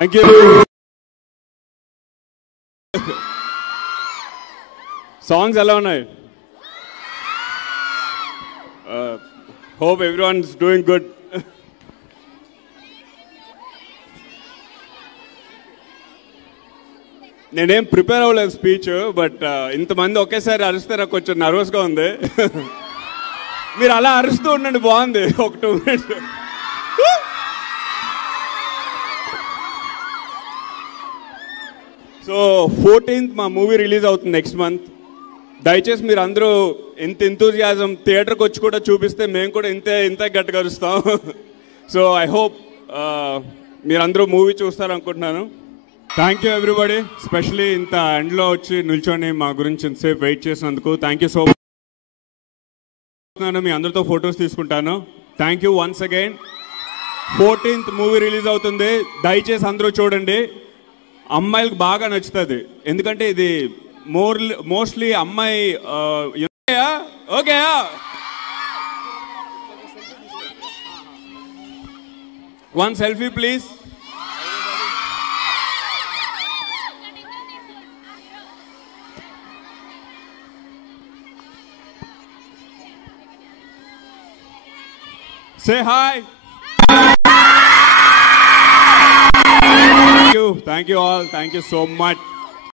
Thank you. Songs alone. Hope everyone's doing good. నేనేం prepare అవ్వలేదు speech, but ఇంతమంది ఒకేసారి అరిస్తే నాకు కొంచెం నర్వస్గా ఉంది. మీరు అలా అరుస్తూ ఉండండి, బాగుంది. ఒక 2 minutes. సో 14th మా మూవీ రిలీజ్ అవుతుంది నెక్స్ట్ మంత్. దయచేసి మీరు అందరూ ఇంత ఎంతూజియాజం థియేటర్కి వచ్చి కూడా చూపిస్తే మేము కూడా ఇంత గట్టిగా అరుస్తాం. సో ఐ హోప్ మీరందరూ మూవీ చూస్తారనుకుంటున్నాను. థ్యాంక్ యూ ఎవ్రీబడి, స్పెషలీ ఇంత ఎండ్లో వచ్చి నిల్చొని మా గురించి ఇంతసేపు వెయిట్ చేసినందుకు థ్యాంక్ యూ సో మచ్. మీ అందరితో ఫొటోస్ తీసుకుంటాను. Thank you once again. 14th movie release అవుతుంది, దయచేసి అందరూ చూడండి. అమ్మాయిలకు బాగా నచ్చుతుంది, ఎందుకంటే ఇది మోస్ట్లీ అమ్మాయి. Okay, one selfie please. Say hi. Thank you all. Thank you so much.